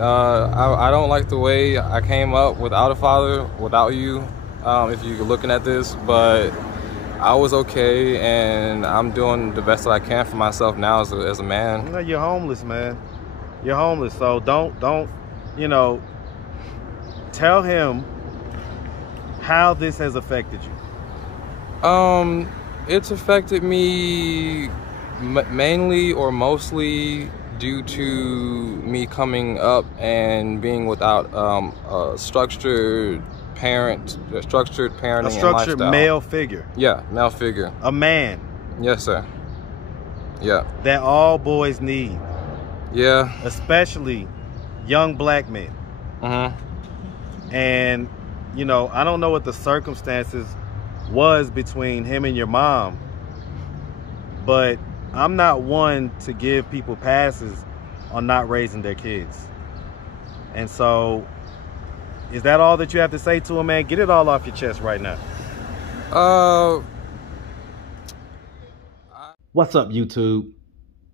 I don't like the way I came up without a father, without you, if you're looking at this, but I was okay, and I'm doing the best that I can for myself now as a man. No, you're homeless, man. You're homeless, so don't, you know, tell him how this has affected you. It's affected me mainly or mostly due to me coming up and being without a structured parenting A structured lifestyle. male figure. Yeah, male figure. A man. Yes, sir. Yeah. That all boys need. Yeah. Especially young black men. And, you know, I don't know what the circumstances was between him and your mom, but I'm not one to give people passes on not raising their kids. And so, is that all that you have to say to him, man? Get it all off your chest right now. What's up, YouTube?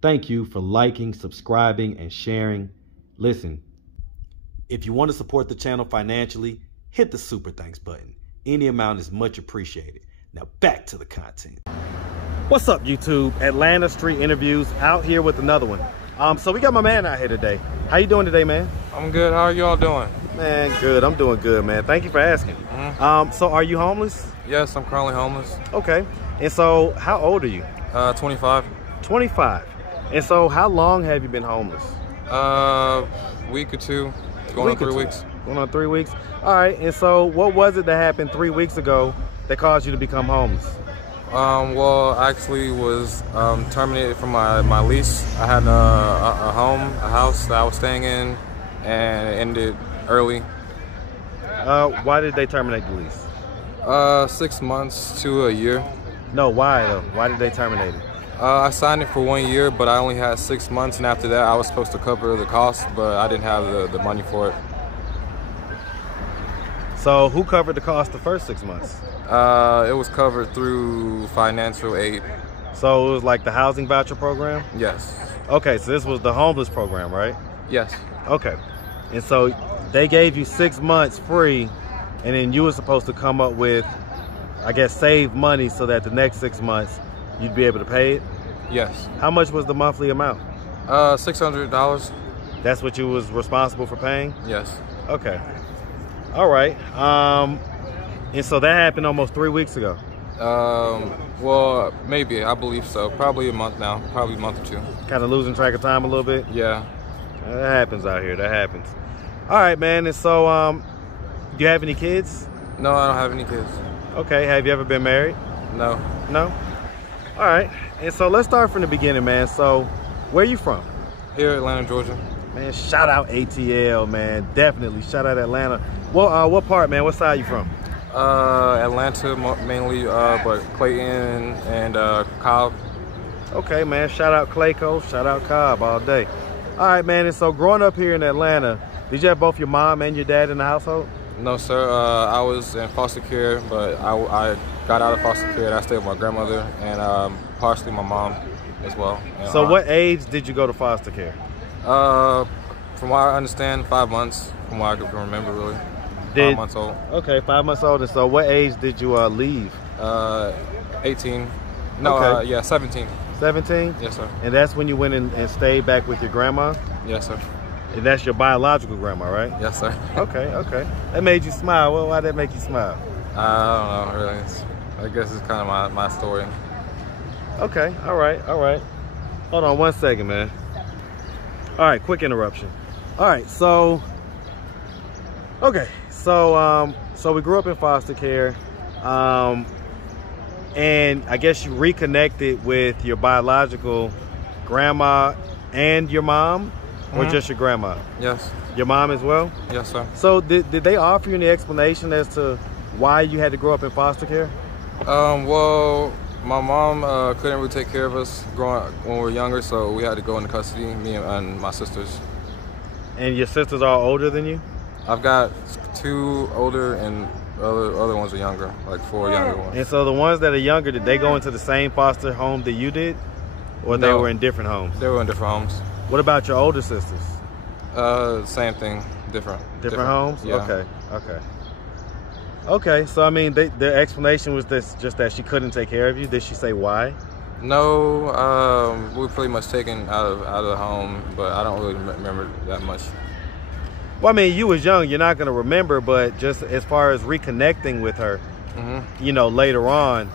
Thank you for liking, subscribing, and sharing. Listen, if you want to support the channel financially, hit the super thanks button. Any amount is much appreciated. Now back to the content. What's up, YouTube? Atlanta Street Interviews out here with another one. So we got my man out here today. How you doing today, man? I'm good. How are y'all doing? Man, good. I'm doing good, man. Thank you for asking. So are you homeless? Yes, I'm currently homeless. Okay. And so how old are you? 25. 25. And so how long have you been homeless? Week or two. Going on 3 weeks. Going on 3 weeks. All right. And so what was it that happened 3 weeks ago that caused you to become homeless? Well, I actually was terminated from my lease. I had a house that I was staying in, and it ended early. Why did they terminate the lease? 6 months to a year. No, why though? Why did they terminate it? I signed it for 1 year, but I only had 6 months, and after that I was supposed to cover the cost, but I didn't have the money for it. So who covered the cost the first 6 months? It was covered through financial aid. So it was like the housing voucher program? Yes. Okay, so this was the homeless program, right? Yes. Okay. And so they gave you 6 months free, and then you were supposed to come up with, I guess, save money so that the next 6 months you'd be able to pay it? Yes. How much was the monthly amount? $600. That's what you was responsible for paying? Yes. Okay. All right. And so that happened almost 3 weeks ago. Well, maybe, I believe so. Probably a month now. Probably a month or two. Kind of losing track of time a little bit? Yeah. That happens out here. That happens. All right, man. And so, do you have any kids? No, I don't have any kids. Okay. Have you ever been married? No. No? All right. And so let's start from the beginning, man. So where are you from? Here, Atlanta, Georgia. Man, shout out ATL, man. Definitely. Shout out Atlanta. Well, what part, man? What side you from? Atlanta mainly, but Clayton and Cobb. Okay, man. Shout out Clayco. Shout out Cobb all day. All right, man. And so growing up here in Atlanta, did you have both your mom and your dad in the household? No, sir. I was in foster care, but I got out of foster care and I stayed with my grandmother and partially my mom as well. So what age did you go to foster care? From what I understand, 5 months, from what I can remember, really. 5 months old. Okay, 5 months old. And so what age did you leave? 18. No, okay. Yeah, 17. 17? Yes, sir. And that's when you went in and stayed back with your grandma? Yes, sir. And that's your biological grandma, right? Yes, sir. Okay, okay. That made you smile. Well, why did that make you smile? I don't know, really. I guess it's kind of my story. Okay, all right, all right. Hold on 1 second, man. All right, quick interruption. All right, so, okay. So, so we grew up in foster care. And I guess you reconnected with your biological grandma and your mom? Or just your grandma? Yes. Your mom as well? Yes, sir. So did they offer you any explanation as to why you had to grow up in foster care? Well, my mom couldn't really take care of us when we were younger, so we had to go into custody, me and my sisters. And your sisters are older than you? I've got 2 older and other ones are younger, like 4 younger ones. And so the ones that are younger, did they go into the same foster home that you did? Or they were in different homes? They were in different homes. What about your older sisters? Same thing, different homes. Yeah. Okay. So I mean, the explanation was this, just that she couldn't take care of you. Did she say why? No, we were pretty much taken out of the home, but I don't really remember that much. Well, I mean, you was young, you're not gonna remember, but just as far as reconnecting with her, you know, later on,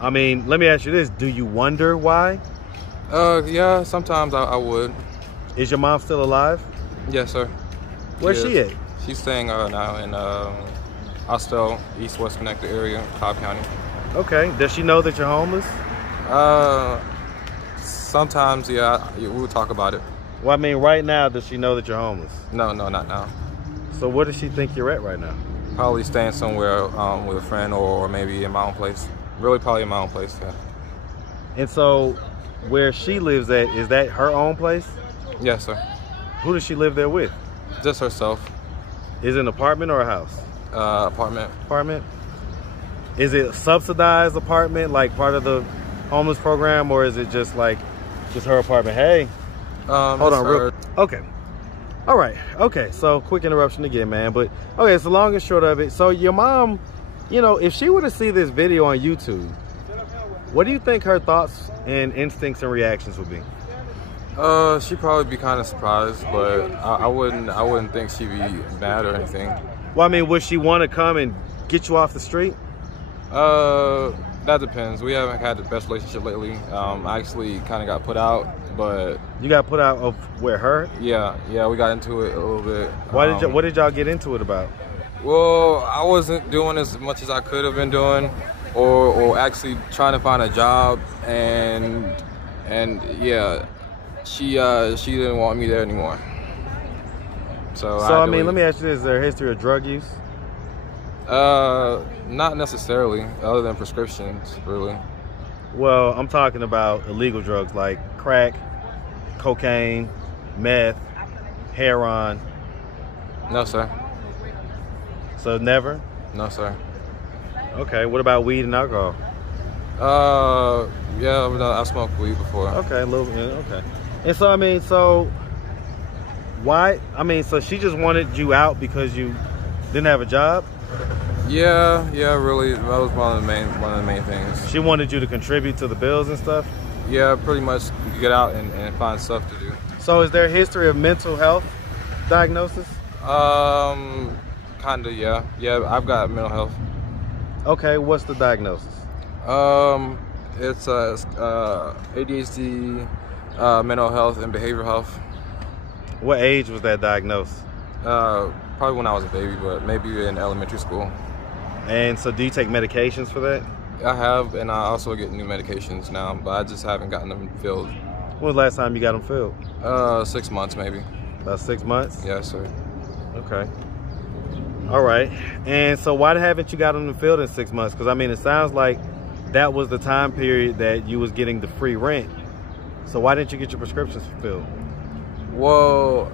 I mean, let me ask you this: do you wonder why? Yeah, sometimes I would. Is your mom still alive? Yes, sir. Where's she at? She's staying now in Austell, East-West Connector area, Cobb County. Okay. Does she know that you're homeless? Sometimes, yeah, we'll talk about it. Well, I mean, right now, does she know that you're homeless? No, not now. So where does she think you're at right now? Probably staying somewhere with a friend or maybe in my own place. Really, probably in my own place, yeah. And so, where she lives at, is that her own place? Yes, sir. Who does she live there with? Just herself. Is it an apartment or a house? Apartment. Apartment? Is it a subsidized apartment, like part of the homeless program, or is it just like, just her apartment? Hey, hold on, real. Okay. All right. Okay. So quick interruption again, man. But okay, so long and short of it. So your mom, you know, if she were to see this video on YouTube, what do you think her thoughts and instincts and reactions would be? She'd probably be kind of surprised, but I wouldn't think she'd be mad or anything. Well, I mean, would she want to come and get you off the street? That depends. We haven't had the best relationship lately. I actually kind of got put out, but you got put out of where, her? Yeah, we got into it a little bit. What did y'all get into it about? Well, I wasn't doing as much as I could have been doing, or actually trying to find a job, and yeah, she didn't want me there anymore. So I mean, let me ask you this: is there a history of drug use? Not necessarily, other than prescriptions, really. Well, I'm talking about illegal drugs like crack, cocaine, meth, heroin. No, sir. So never? No, sir. Okay, what about weed and alcohol? Yeah, I've smoked weed before. Okay, a little bit, okay. And so, I mean, so why, I mean, so she just wanted you out because you didn't have a job? Yeah, really, that was one of the main things. She wanted you to contribute to the bills and stuff? Yeah, pretty much get out and find stuff to do. So is there a history of mental health diagnosis? Kinda, yeah. Yeah, I've got mental health. Okay, what's the diagnosis? It's ADHD, mental health, and behavioral health. What age was that diagnosed? Probably when I was a baby, but maybe in elementary school. And so do you take medications for that? I have, and I also get new medications now, but I just haven't gotten them filled. When was the last time you got them filled? 6 months, maybe. About 6 months? Yes, sir. Okay. All right. And so why haven't you got them filled in 6 months? Because, I mean, it sounds like that was the time period that you was getting the free rent. So why didn't you get your prescriptions filled? Well,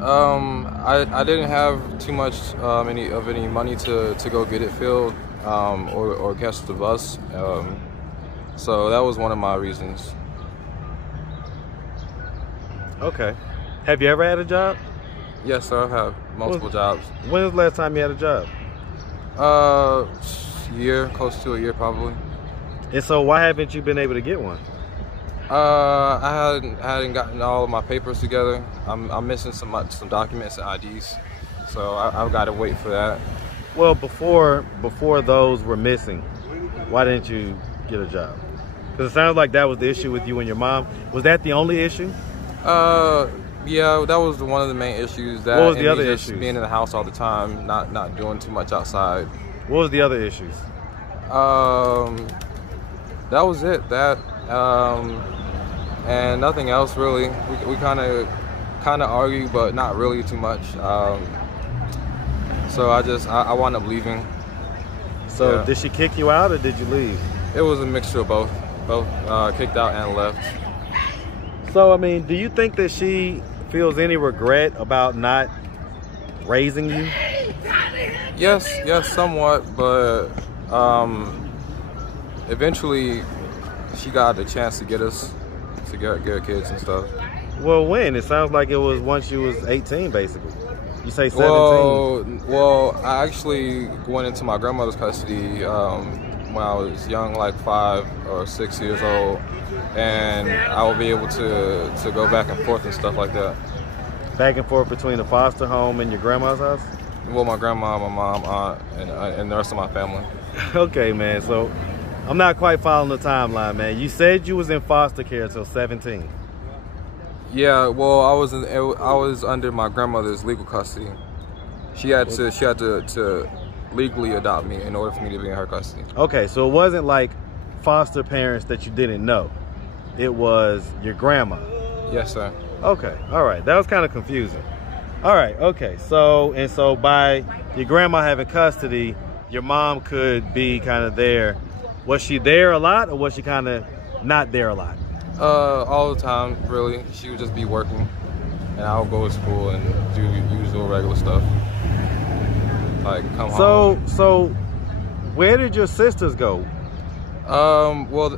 I didn't have too much any money to go get it filled or catch the bus. So that was one of my reasons. Okay. Have you ever had a job? Yes, sir. I have multiple jobs. When was the last time you had a job? Year, close to a year probably. And so why haven't you been able to get one? I hadn't gotten all of my papers together. I'm missing some documents and IDs, so I've got to wait for that. Well, before those were missing, why didn't you get a job? Because it sounds like that was the issue with you and your mom. Was that the only issue? Yeah, that was one of the main issues. That, what was the other issues? Being in the house all the time, not doing too much outside. What was the other issues? That was it. That and nothing else really. We kind of argue, but not really too much. So I wound up leaving. So yeah. Did she kick you out or did you leave? It was a mixture of both. Kicked out and left. So I mean, do you think that she feels any regret about not raising you? Yes, somewhat, but eventually she got the chance to get us to get kids and stuff. Well, when? It sounds like it was once you was 18, basically. You say 17. Well, I actually went into my grandmother's custody when I was young, like 5 or 6 years old, and I will be able to go back and forth and stuff like that. Back and forth between the foster home and your grandma's house? Well, my grandma, my mom, aunt, and the rest of my family. Okay, man. So I'm not quite following the timeline, man. You said you was in foster care until 17. Yeah, well, I was under my grandmother's legal custody. She had to legally adopt me in order for me to be in her custody. Okay, so it wasn't like foster parents that you didn't know. It was your grandma. Yes, sir. Okay, all right. That was kind of confusing. All right, okay. So by your grandma having custody, your mom could be kind of there. Was she there a lot, or was she kind of not there a lot? All the time, really. She would just be working, and I would go to school and do usual regular stuff. Like come home. So where did your sisters go? Well,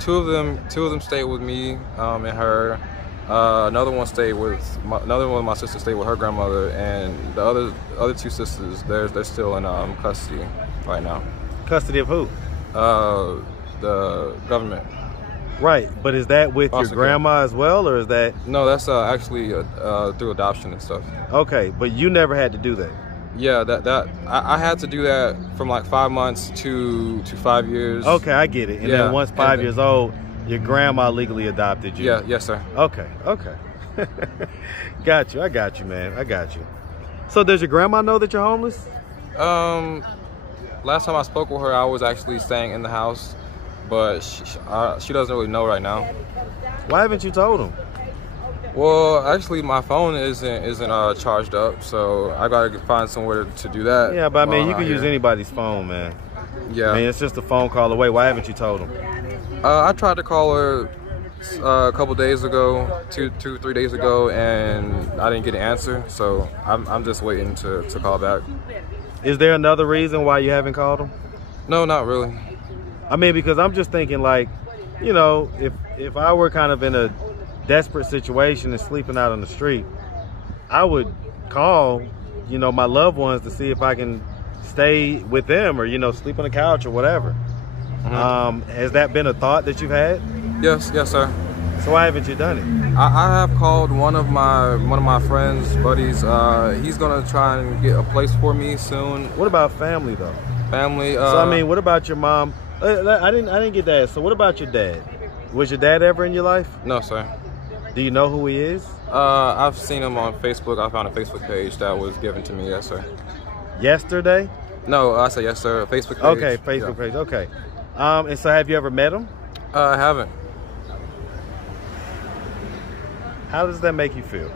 two of them stayed with me and her. Another one of my sisters stayed with her grandmother, and the other two sisters, they're still in custody right now. Custody of who? The government. Right, but is that with your grandma as well, or is that? No, that's actually through adoption and stuff. Okay, but you never had to do that. Yeah, I had to do that from like 5 months to 5 years. Okay, I get it. And then once 5 years old, your grandma legally adopted you. Yeah, yes, sir. Okay. Got you. I got you, man. I got you. So does your grandma know that you're homeless? Last time I spoke with her, I was actually staying in the house, but she doesn't really know right now. Why haven't you told them? Well, actually, my phone isn't charged up, so I gotta find somewhere to do that. Yeah, but I mean, you can use anybody's phone, man. Yeah. I mean, it's just a phone call away. Why haven't you told them? I tried to call her a couple days ago, 3 days ago, and I didn't get an answer. So I'm just waiting to call back. Is there another reason why you haven't called them? No, not really. I mean, because I'm just thinking, like, you know, if I were kind of in a desperate situation and sleeping out on the street, I would call, you know, my loved ones to see if I can stay with them, or, you know, sleep on the couch or whatever. Mm-hmm. Has that been a thought that you've had? Yes, sir. So why haven't you done it? I have called one of my friends, buddies. He's gonna try and get a place for me soon. What about family though? Family. So I mean, what about your mom? I didn't get that. So what about your dad? Was your dad ever in your life? No, sir. Do you know who he is? I've seen him on Facebook. I found a Facebook page that was given to me. Yes, sir. Yesterday? No, I said yes, sir. A Facebook page. Okay, Facebook page. Okay. And so have you ever met him? I haven't. How does that make you feel?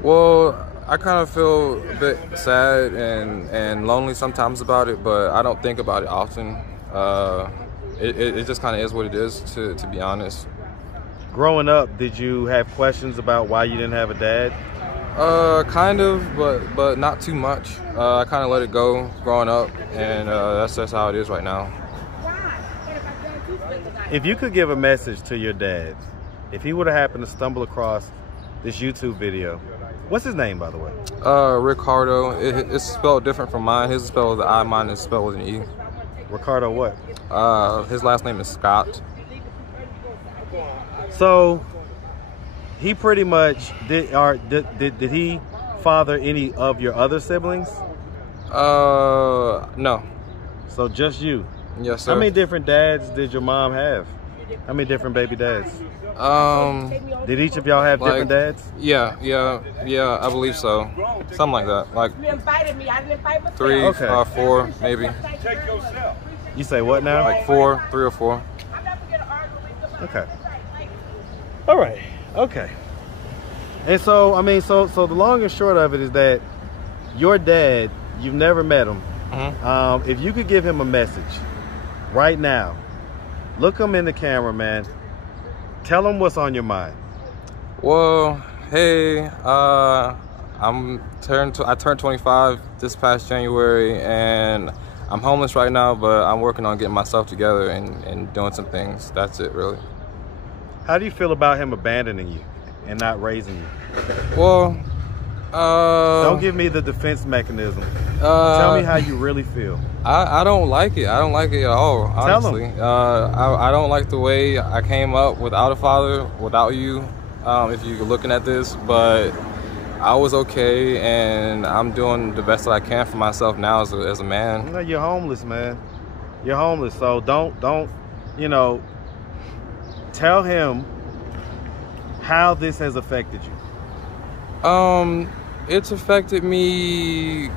Well, I kind of feel a bit sad and lonely sometimes about it, but I don't think about it often. It just kind of is what it is, to be honest. Growing up, did you have questions about why you didn't have a dad? Kind of, but not too much. I kind of let it go growing up, and that's just how it is right now. If you could give a message to your dad, if he would have happened to stumble across this YouTube video, what's his name, by the way? Ricardo. It's spelled different from mine. His is spelled with an I, mine is spelled with an E. Ricardo what? His last name is Scott. So he pretty much did he father any of your other siblings? No. So just you? Yes, sir. How many different dads did your mom have? How many different baby dads? Did each of y'all have different dads? Yeah, I believe so. Something like that. Like 3, 4, maybe. You say what now? Like 4, 3 or 4. Okay. All right. Okay. And so, I mean, so the long and short of it is that your dad, you've never met him. Mm-hmm. If you could give him a message right now, look him in the camera, man. Tell him what's on your mind. Well, hey, I turned 25 this past January, and I'm homeless right now, but I'm working on getting myself together and doing some things. That's it, really. How do you feel about him abandoning you? and not raising you? Well, don't give me the defense mechanism. Tell me how you really feel. I don't like it. I don't like it at all, honestly. Tell 'em. I don't like the way I came up without a father, without you, if you're looking at this, but I was okay, and I'm doing the best that I can for myself now as a man. No, you're homeless, man. You're homeless, so don't, you know, tell him how this has affected you. It's affected me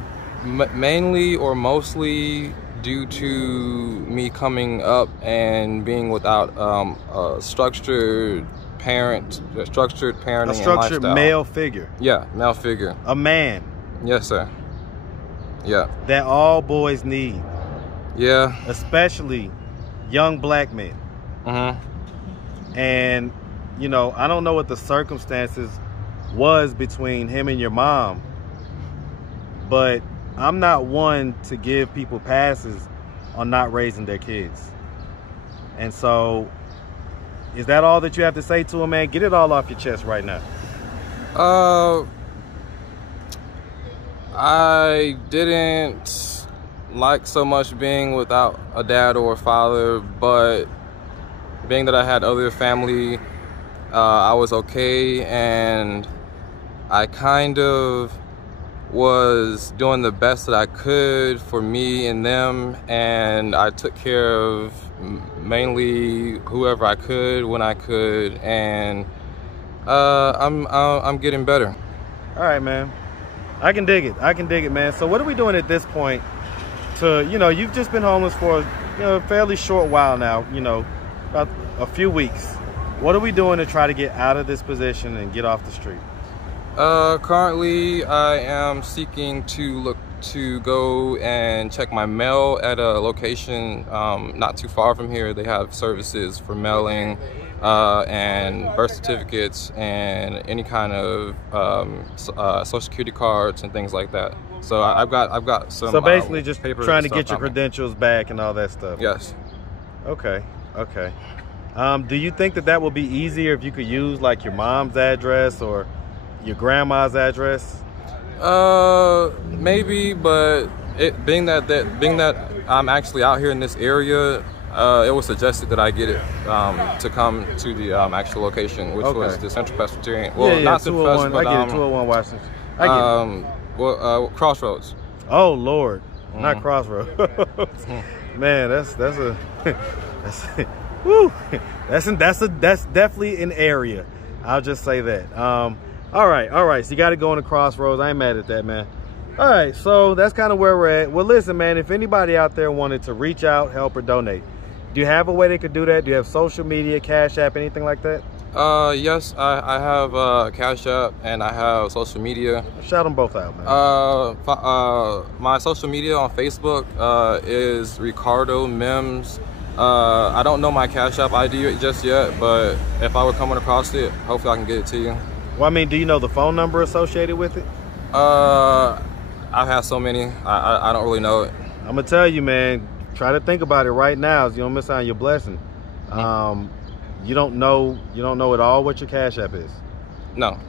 mainly or mostly due to me coming up and being without a structured parenting A structured lifestyle. male figure. Yeah, male figure. A man. Yes, sir. Yeah. That all boys need. Yeah. Especially young black men. And, you know, I don't know what the circumstances was between him and your mom, but I'm not one to give people passes on not raising their kids. And so, is that all that you have to say to him, man? Get it all off your chest right now. I didn't like so much being without a dad or a father, but being that I had other family, I was okay, and I kind of was doing the best that I could for me and them, and I took care of mainly whoever I could when I could, and I'm getting better. All right, man. I can dig it. I can dig it, man. So what are we doing at this point to, you know, you've just been homeless for, you know, a fairly short while now, you know, about a few weeks. What are we doing to try to get out of this position and get off the street? Currently, I am seeking to go and check my mail at a location not too far from here. They have services for mailing and birth certificates and any kind of social security cards and things like that. So I've got some. So basically, just paper trying to get your credentials back and all that stuff. Yes. Okay. Okay. Do you think that would be easier if you could use like your mom's address or your grandma's address? Maybe, but being that I'm actually out here in this area, it was suggested that I get it to come to the actual location, which was the Central Presbyterian. Well, not Central Presbyterian, but I get it, 201 Washington. I get it. Well, Crossroads. Oh Lord, not Crossroads. Man, that's woo. That's definitely an area. I'll just say that. All right. So you got to go into Crossroads. I ain't mad at that, man. All right, so that's kind of where we're at. Well, listen, man, if anybody out there wanted to reach out, help, or donate, do you have a way they could do that? Do you have social media, Cash App, anything like that? Yes, I have Cash App and I have social media. Shout them both out, man. My social media on Facebook is recardomims. I don't know my Cash App ID just yet, but if I were coming across it, hopefully I can get it to you. Well, I mean, do you know the phone number associated with it? I've had so many, I don't really know it. I'm gonna tell you, man, try to think about it right now so you don't miss out on your blessing. You don't know at all what your Cash App is? No.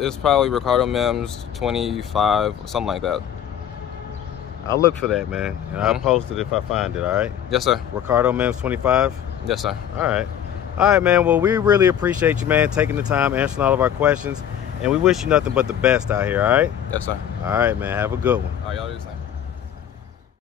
It's probably recardomims 25, something like that. I'll look for that, man, and I'll post it if I find it, all right? Yes, sir. recardomims 25? Yes, sir. All right, man. Well, we really appreciate you, man, taking the time, answering all of our questions, and we wish you nothing but the best out here, all right? Yes, sir. All right, man. Have a good one. All right, y'all do the same.